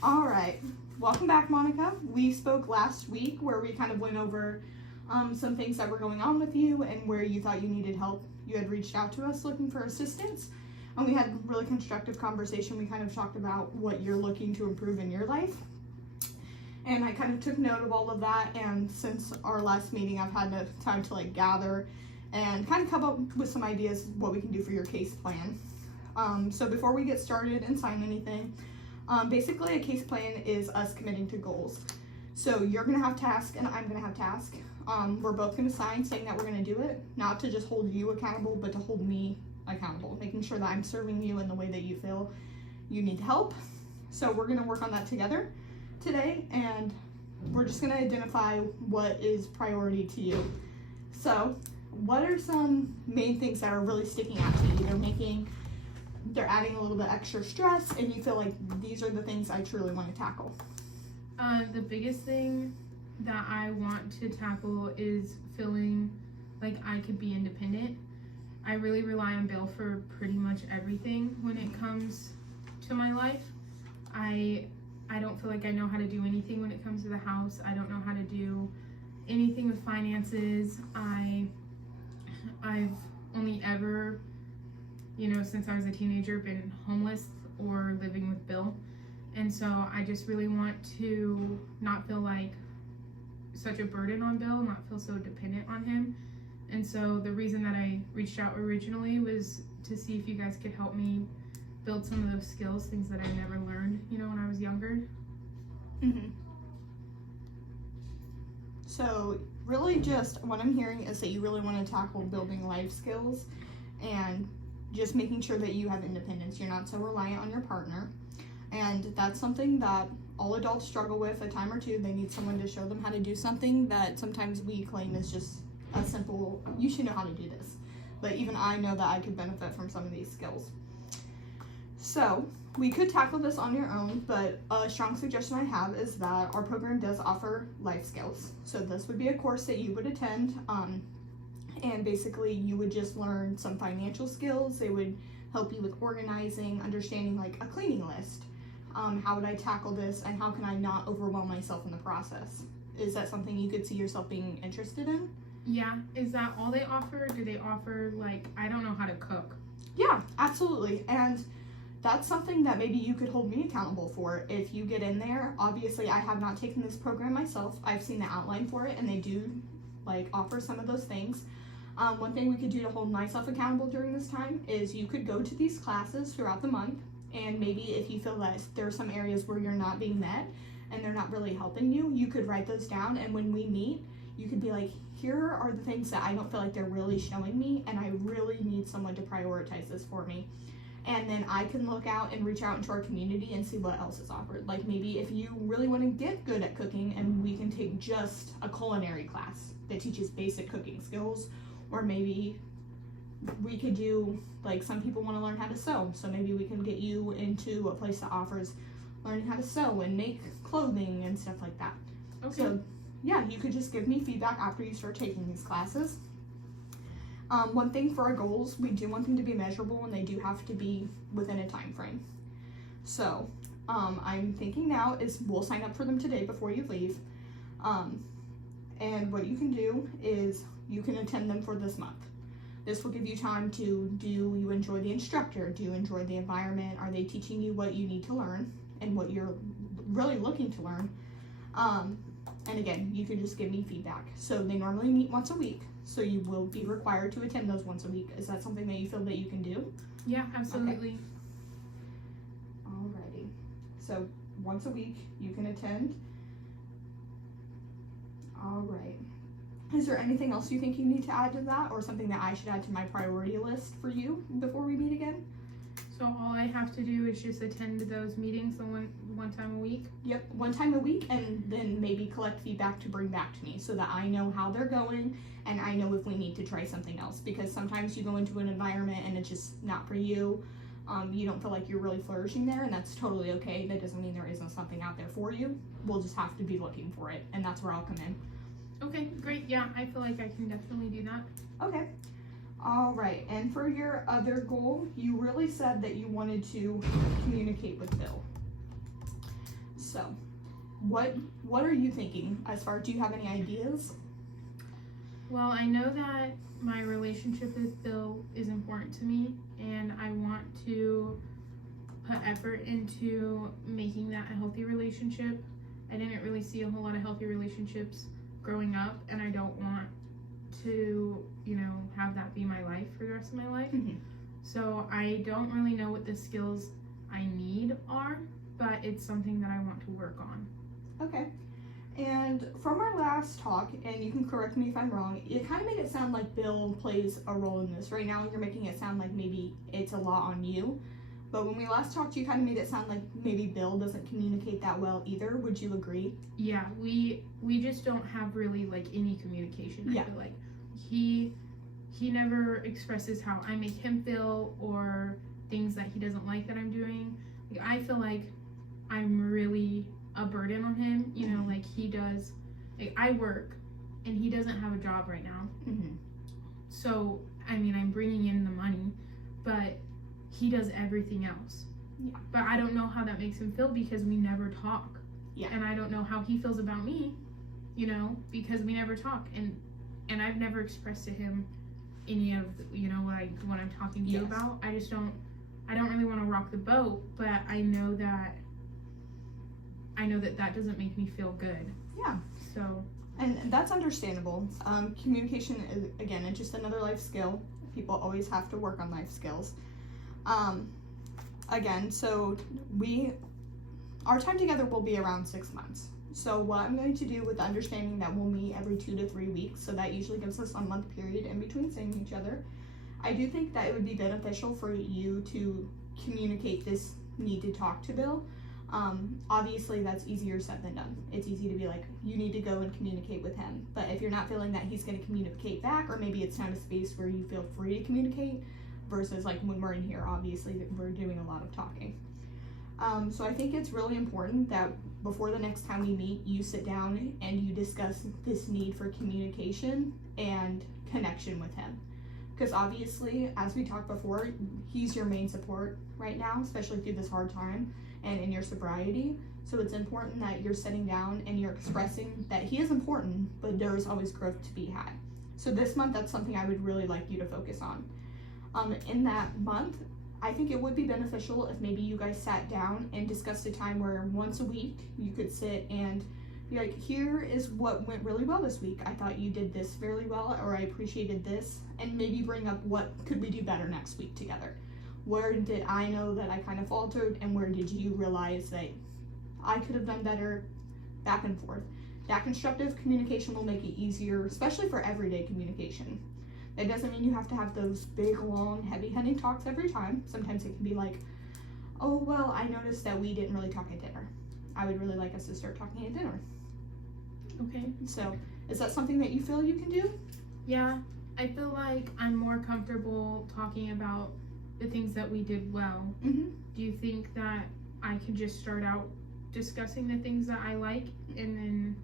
All right, welcome back, Monica. We spoke last week where we kind of went over some things that were going on with you and where you thought you needed help. You had reached out to us looking for assistance, and we had a really constructive conversation. We kind of talked about what you're looking to improve in your life, and I kind of took note of all of that. And since our last meeting, I've had the time to gather and kind of come up with some ideas of what we can do for your case plan. So before we get started and sign anything, basically a case plan is us committing to goals. So you're gonna have task and I'm gonna have task. We're both gonna sign saying that we're gonna do it, not to just hold you accountable, but to hold me accountable, making sure that I'm serving you in the way that you feel you need help. So we're gonna work on that together today, and we're just gonna identify what is priority to you. So what are some main things that are really sticking out to you? They're adding a little bit extra stress, and you feel like these are the things I truly want to tackle. The biggest thing that I want to tackle is feeling like I could be independent. I really rely on Bill for pretty much everything when it comes to my life. I don't feel like I know how to do anything when it comes to the house. I don't know how to do anything with finances. I've only ever, since I was a teenager, been homeless or living with Bill. And so I just really want to not feel like such a burden on Bill, not feel so dependent on him. And so the reason that I reached out originally was to see if you guys could help me build some of those skills, things that I never learned, when I was younger. Mm-hmm. So really just what I'm hearing is that you really want to tackle building life skills and just making sure that you have independence. You're not so reliant on your partner. And that's something that all adults struggle with a time or two. They need someone to show them how to do something that sometimes we claim is just a simple, you should know how to do this. But even I know that I could benefit from some of these skills. So we could tackle this on your own, but a strong suggestion I have is that our program does offer life skills. So this would be a course that you would attend, and basically you would just learn some financial skills. They would help you with organizing, understanding a cleaning list. How would I tackle this, and how can I not overwhelm myself in the process? Is that something you could see yourself being interested in? Yeah. Is that all they offer? Do they offer, I don't know how to cook? Yeah, absolutely. And that's something that maybe you could hold me accountable for if you get in there. Obviously, I have not taken this program myself. I've seen the outline for it, and they do offer some of those things. One thing we could do to hold myself accountable during this time is you could go to these classes throughout the month, and maybe if you feel that there are some areas where you're not being met and they're not really helping you, you could write those down, and when we meet, you could be like, here are the things that I don't feel like they're really showing me, and I really need someone to prioritize this for me. And then I can look out and reach out into our community and see what else is offered. Maybe if you really want to get good at cooking, and we can take just a culinary class that teaches basic cooking skills, or maybe we could do, some people want to learn how to sew, so maybe we can get you into a place that offers learning how to sew and make clothing and stuff like that. Okay. So yeah, you could just give me feedback after you start taking these classes. One thing for our goals, we do want them to be measurable, and they do have to be within a time frame. So I'm thinking now is we'll sign up for them today before you leave. And what you can do is you can attend them for this month. This will give you time to, do you enjoy the instructor? Do you enjoy the environment? Are they teaching you what you need to learn and what you're really looking to learn? And again, you can just give me feedback. So they normally meet once a week, so you will be required to attend those once a week. Is that something that you feel that you can do? Yeah, absolutely. Okay. Alrighty. So once a week you can attend. Alright. Is there anything else you think you need to add to that, or something that I should add to my priority list for you before we meet again? So all I have to do is just attend those meetings the one time a week? Yep, one time a week, and then maybe collect feedback to bring back to me so that I know how they're going, and I know if we need to try something else, because sometimes you go into an environment and it's just not for you. You don't feel like you're really flourishing there, and that's totally okay. That doesn't mean there isn't something out there for you. We'll just have to be looking for it, and that's where I'll come in. Okay, great. Yeah, I feel like I can definitely do that. Okay. All right, and for your other goal, you really said that you wanted to communicate with Bill. So, what are you thinking as far? Do you have any ideas? Well, I know that my relationship with Bill is important to me, and I want to put effort into making that a healthy relationship. I didn't really see a whole lot of healthy relationships growing up, and I don't want to, have that be my life for the rest of my life. Mm-hmm. So I don't really know what the skills I need are, but it's something that I want to work on. Okay. And from our last talk, and you can correct me if I'm wrong, it kind of made it sound like Bill plays a role in this. Right now you're making it sound like maybe it's a lot on you. But when we last talked, you kind of made it sound like maybe Bill doesn't communicate that well either. Would you agree? Yeah, we just don't have really like any communication. Yeah. I feel like he never expresses how I make him feel or things that he doesn't like that I'm doing. Like, I feel like I'm really a burden on him. Like he does. Like, I work, and he doesn't have a job right now. Mm-hmm. So I'm bringing in the money, but he does everything else. Yeah. But I don't know how that makes him feel because we never talk. Yeah. And I don't know how he feels about me, because we never talk. And I've never expressed to him any of what I'm talking to you about. I don't really want to rock the boat, but I know that doesn't make me feel good. Yeah. So. And that's understandable. Communication is, again, it's just another life skill. People always have to work on life skills. Again, so our time together will be around 6 months. So what I'm going to do, with the understanding that we'll meet every 2 to 3 weeks, so that usually gives us a month period in between seeing each other, I do think that it would be beneficial for you to communicate this need to talk to Bill. Obviously that's easier said than done. It's easy to be like, you need to go and communicate with him. But if you're not feeling that he's going to communicate back, or maybe it's not a space where you feel free to communicate, versus like when we're in here, obviously we're doing a lot of talking. So I think it's really important that before the next time we meet, you sit down and you discuss this need for communication and connection with him. Because obviously, as we talked before, he's your main support right now, especially through this hard time and in your sobriety. So it's important that you're sitting down and you're expressing that he is important, but there is always growth to be had. So this month, that's something I would really like you to focus on. In that month, I think it would be beneficial if maybe you guys sat down and discussed a time where once a week you could sit and be like, here is what went really well this week. I thought you did this fairly well, or I appreciated this, and maybe bring up what could we do better next week together. Where did I know that I kind of faltered, and where did you realize that I could have done better? Back and forth. That constructive communication will make it easier, especially for everyday communication. That doesn't mean you have to have those big, long, heavy-hitting talks every time. Sometimes it can be like, oh, well, I noticed that we didn't really talk at dinner. I would really like us to start talking at dinner. Okay. So, is that something that you feel you can do? Yeah, I feel like I'm more comfortable talking about the things that we did well. Mm-hmm. Do you think that I could just start out discussing the things that I like, and then,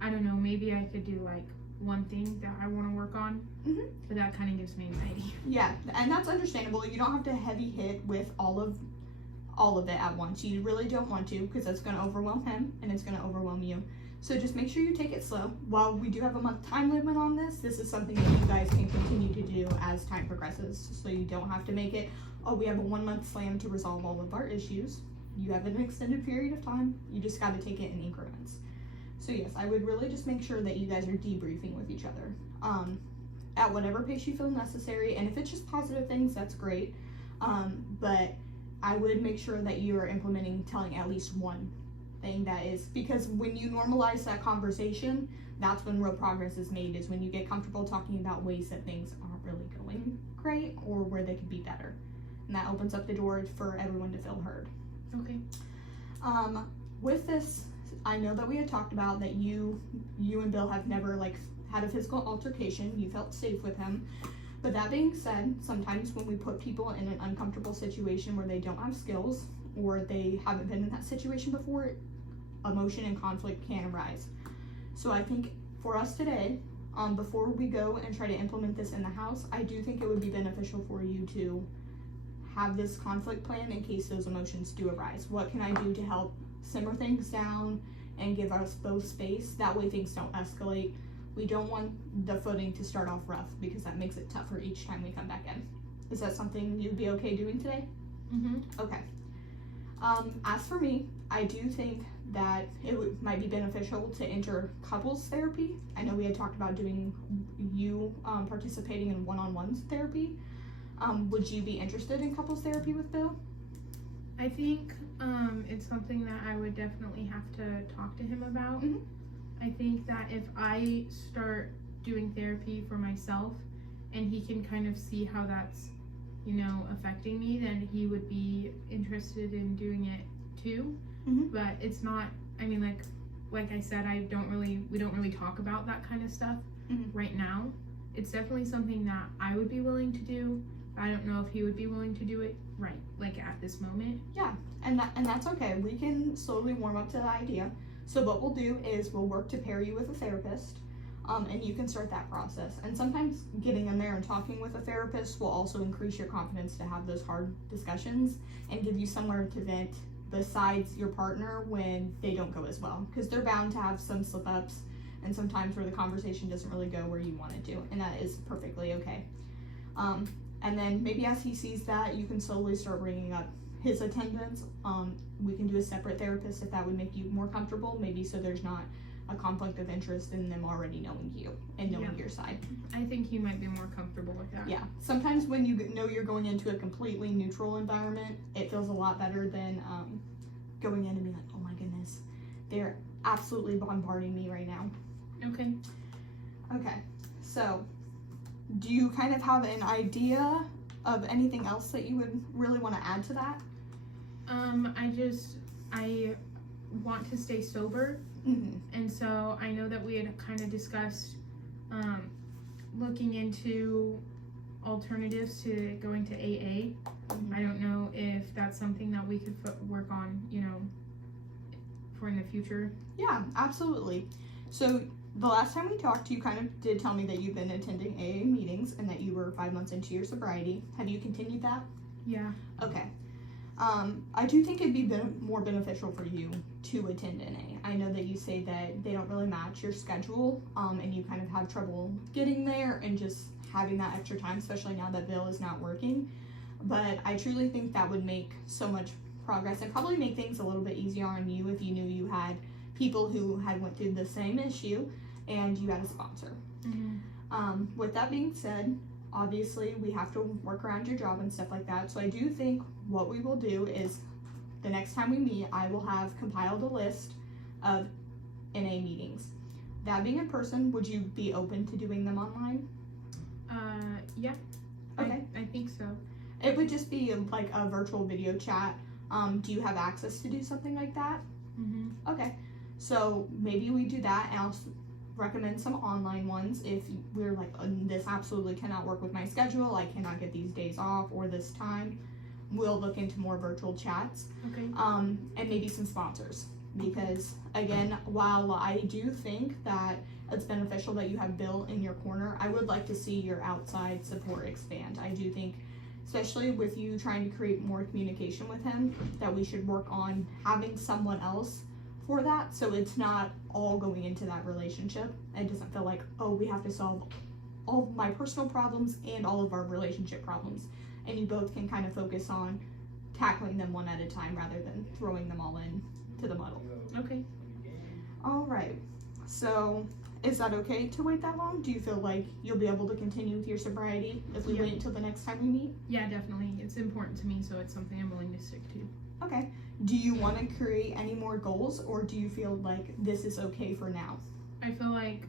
I don't know, maybe I could do like one thing that I want to work on, but that kind of gives me anxiety. Yeah, and that's understandable. You don't have to heavy hit with all of it at once. You really don't want to, because that's going to overwhelm him and it's going to overwhelm you. So just make sure you take it slow. While we do have a month time limit on this is something that you guys can continue to do as time progresses. So you don't have to make it, oh, we have a 1 month slam to resolve all of our issues. You have an extended period of time. You just got to take it in increments. So yes, I would really just make sure that you guys are debriefing with each other at whatever pace you feel necessary. And if it's just positive things, that's great. But I would make sure that you are implementing telling at least one thing that is, because when you normalize that conversation, that's when real progress is made, is when you get comfortable talking about ways that things aren't really going great or where they could be better. And that opens up the door for everyone to feel heard. Okay. With this, I know that we had talked about that you and Bill have never had a physical altercation. You felt safe with him. But that being said, sometimes when we put people in an uncomfortable situation where they don't have skills or they haven't been in that situation before, emotion and conflict can arise. So I think for us today, before we go and try to implement this in the house, I do think it would be beneficial for you to have this conflict plan in case those emotions do arise. What can I do to help simmer things down and give us both space. That way things don't escalate. We don't want the footing to start off rough because that makes it tougher each time we come back in. Is that something you'd be okay doing today? Okay. As for me, I do think that it might be beneficial to enter couples therapy. I know we had talked about doing participating in one-on-one therapy. Would you be interested in couples therapy with Bill? I think it's something that I would definitely have to talk to him about. I think that if I start doing therapy for myself and he can kind of see how that's, affecting me, then he would be interested in doing it too. But it's not, like I said, we don't really talk about that kind of stuff right now. It's definitely something that I would be willing to do. I don't know if he would be willing to do it at this moment. Yeah, and that's okay. We can slowly warm up to the idea. So what we'll do is we'll work to pair you with a therapist, and you can start that process. And sometimes getting in there and talking with a therapist will also increase your confidence to have those hard discussions and give you somewhere to vent besides your partner when they don't go as well, because they're bound to have some slip-ups and sometimes where the conversation doesn't really go where you want it to, and that is perfectly okay. And then maybe as he sees that, you can slowly start bringing up his attendance. We can do a separate therapist if that would make you more comfortable, maybe so there's not a conflict of interest in them already knowing you and knowing your side. I think he might be more comfortable with that. Yeah, sometimes when you know you're going into a completely neutral environment, it feels a lot better than going in and being like, oh my goodness, they're absolutely bombarding me right now. Okay, so do you kind of have an idea of anything else that you would really want to add to that? I want to stay sober, and so I know that we had kind of discussed looking into alternatives to going to AA. I don't know if that's something that we could work on, for in the future. Yeah, absolutely. So the last time we talked, you kind of did tell me that you've been attending AA meetings and that you were 5 months into your sobriety. Have you continued that? Yeah. Okay. I do think it'd be more beneficial for you to attend NA. I know that you say that they don't really match your schedule, and you kind of have trouble getting there and just having that extra time, especially now that Bill is not working. But I truly think that would make so much progress and probably make things a little bit easier on you if you knew you had people who had went through the same issue and you had a sponsor. With that being said, obviously we have to work around your job and stuff like that. So I do think what we will do is the next time we meet, I will have compiled a list of NA meetings. That being in person, would you be open to doing them online? Yeah. Okay. I think so. It would just be like a virtual video chat. Do you have access to do something like that? Okay. So maybe we do that, and I'll recommend some online ones if we're like, this absolutely cannot work with my schedule, I cannot get these days off or this time. We'll look into more virtual chats. And maybe some sponsors, because again, while I do think that it's beneficial that you have Bill in your corner, I would like to see your outside support expand. I do think, especially with you trying to create more communication with him, that we should work on having someone else for that, so it's not all going into that relationship. It doesn't feel like, oh, we have to solve all of my personal problems and all of our relationship problems, and you both can kind of focus on tackling them one at a time rather than throwing them all in to the muddle. Okay. All right, so is that okay to wait that long? Do you feel like you'll be able to continue with your sobriety if we wait until the next time we meet? Yeah, definitely. It's important to me, so it's something I'm willing to stick to. Okay. Do you want to create any more goals, or do you feel like this is okay for now? I feel like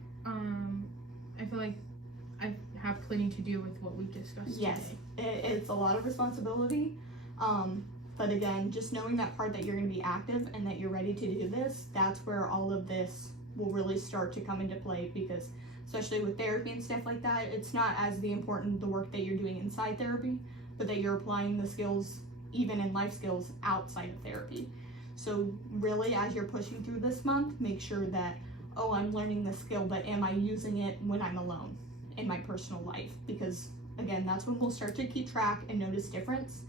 I have plenty to do with what we've discussed today. It's a lot of responsibility. But again, just knowing that part that you're going to be active and that you're ready to do this, that's where all of this will really start to come into play, because especially with therapy and stuff like that, it's not as the work that you're doing inside therapy, but that you're applying the skills even in life skills outside of therapy. So really, as you're pushing through this month, make sure that, oh, I'm learning this skill, but am I using it when I'm alone in my personal life? Because again, that's when we'll start to keep track and notice difference.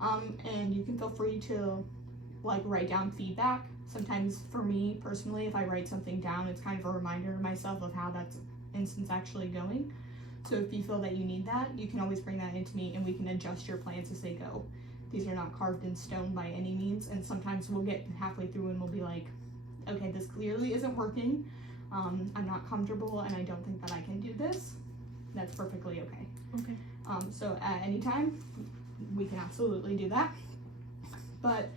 And you can feel free to like write down feedback Sometimes for me personally, if I write something down, it's kind of a reminder to myself of how that instance actually going. So if you feel that you need that, you can always bring that into me and we can adjust your plans as they go. These are not carved in stone by any means, and sometimes we'll get halfway through and we'll be like, okay, this clearly isn't working. I'm not comfortable and I don't think that I can do this. That's perfectly okay. Okay. So at any time, we can absolutely do that. But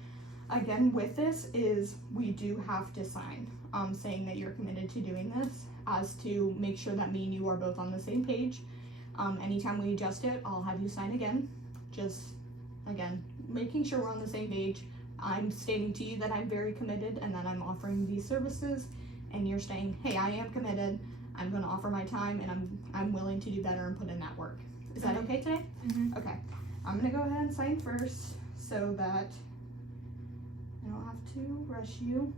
again, with this is we do have to sign saying that you're committed to doing this, as to make sure that me and you are both on the same page. Anytime we adjust it, I'll have you sign again. Just, again, making sure we're on the same page. I'm stating to you that I'm very committed and that I'm offering these services, and you're saying, hey, I am committed, I'm going to offer my time, and I'm willing to do better and put in that work. Is that okay today? Mm-hmm. Okay. I'm going to go ahead and sign first so that I don't have to rush you.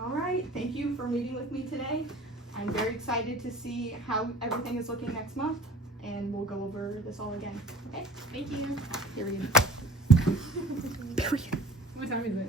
All right, thank you for meeting with me today. I'm very excited to see how everything is looking next month, and we'll go over this all again. Okay? Thank you. Period. What time is it?